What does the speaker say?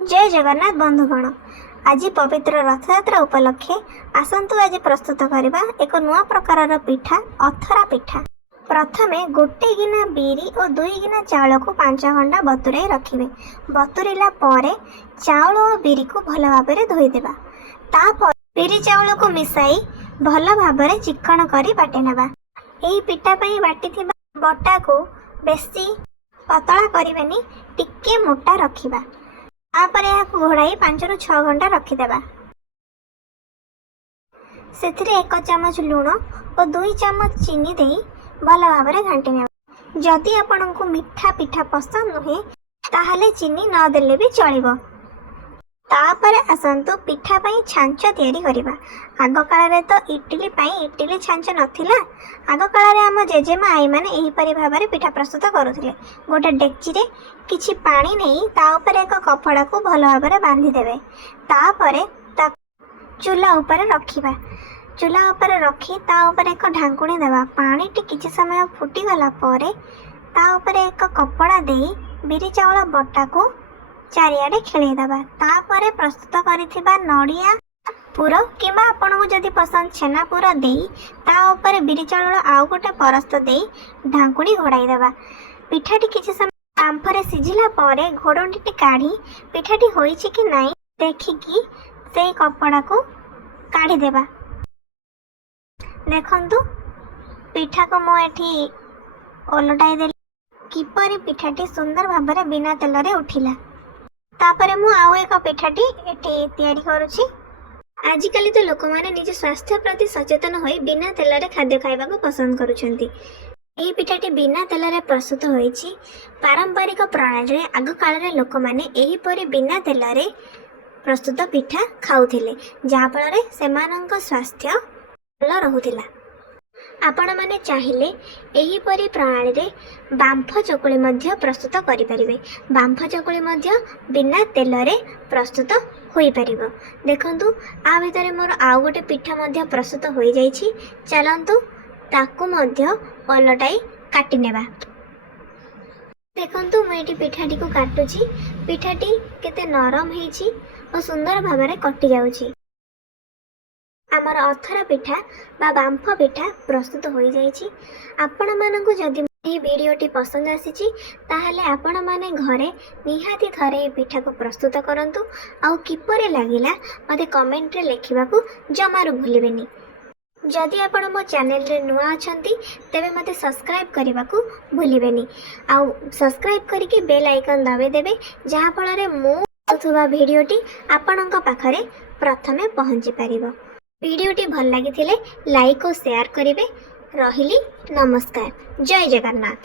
जय जगन्नाथ बंधुगण। आज पवित्र रथयात्रा उपलक्षे आसतु आज प्रस्तुत करवा एक नुआ प्रकार पिठा अथरा पिठा। प्रथमे गोटे गिना बिरी और 2 गिना चाउल को 5 घंटा बतुराई रखिए। बतुरला पर चाउल और बिरी को भल भाव धोईदेवा। तापर बिरी चाउल को मिसाई भल भाव चिकन करी बाटी नेबा। एही पिठा पई बाटी थिबा बटा को बेसी पतला करबेनी, टिके मोटा रखिबा। तापर यह घोड़ाई 5 ରୁ 6 घंटा रखिदेबा। सेथिरे 1 चमच लूण और 2 चमच चीनी देई भल भाव घांटी नेबा। जदि आपनकु मिठा पिठा पसंद नुहे ताहले चीनी न देले भी चलिबो। तापर आसंतु पिठा पई छांच तैयारी करिबा। आग काल रे तो इडली पई इडली छांच नथिला। आग काल रे हम जेजेमा आई माने एही परि भाबरे पिठा प्रस्तुत करुथिले। गोटे डेक्ची रे किछि पानी नेई ता ऊपर एक कपड़ा को भल भाबरे बांधी देबे। तापर ता चूल्हा ऊपर रखिबा। चूल्हा ऊपर रखी ता ऊपर एक ढांकुणी देबा। पानी टी किछि समय फुटी गला परे ता ऊपर एक कपड़ा देई बिरी चावल बटा को चारियाडे खेले दबा। तापर प्रस्तुत करिथिबा नडिया पुर किबा आपनकु जदि पसंद छेना पुर देई ता ऊपर बिरी चावल आउ गोटे परस्त देई ढांकुणी घोड़ाई देबा। पिठाटी किछि समय आंफरे सिझिला परे घोड़ंटी काढी पिठाटी होईछि कि नाही देखिकी सेई कपड़ा को काढी देबा। देखंतु पिठा को मो एठी ओलटाई देली किपरि पिठाटी सुंदर भाबरे बिना तेल रे उठिला। तापरे मु आउ एक पिठाटी एठी तैयारी करूछि। आजिकली तो लोक माने निज स्वास्थ्य प्रति सचेतन होई बिना तेल रे खाद्य खाइबा को पसंद करूछंती। एही पिठाटी बिना तेल रे प्रस्तुत होईछि। पारंपरिक प्रणाली रे आग काल रे लोक माने एही परि बिना तेल रे प्रस्तुत पिठा खाउथिले, जहा फल रे सेमानंक स्वास्थ्य भल रहुथिला। आपण माने चाहिले एही परि प्रणाली रे बांफ चकुली मध्य प्रस्तुत करि परिबे। बांफ चकुली मध्य बिना तेल रे प्रस्तुत होई परिबो। देखंतु आ भितरे मोर आउ गोटे पिठा मध्य प्रस्तुत होई जाईछि। चलंतु ताकू मध्य पलटाई काटी नेबा। देखंतु मैं एटी पिठाटी को काटुछि। पिठाटी केते नरम हेछि और सुंदर भाबरे कटि जाउछि। आमर अथरा पिठा बा बांफ पिठा प्रस्तुत हो जाइछि। आपण मानकु जदि ए वीडियोटी पसंद आसीछि ताहले आपण माने घरे निहाती थरे ए पिठा को प्रस्तुत करंतु। आउ किपरे लागिला मते कमेंट रे लिखिबाकू जमारू भूलिबेनी। जदि आपण मो चैनल रे नुआ अछंती तेबे मते सब्सक्राइब करबाकू भूलिबेनी। आउ सब्सक्राइब करिके बेल आइकन दाबे देबे, जहा फल रे मो अथवा वीडियोटी आपणक पाखरे प्रथमे पहुंची परिबो। वीडियोटी भल लगी लाइक और शेयर करेंगे। रहिली नमस्कार। जय जगन्नाथ।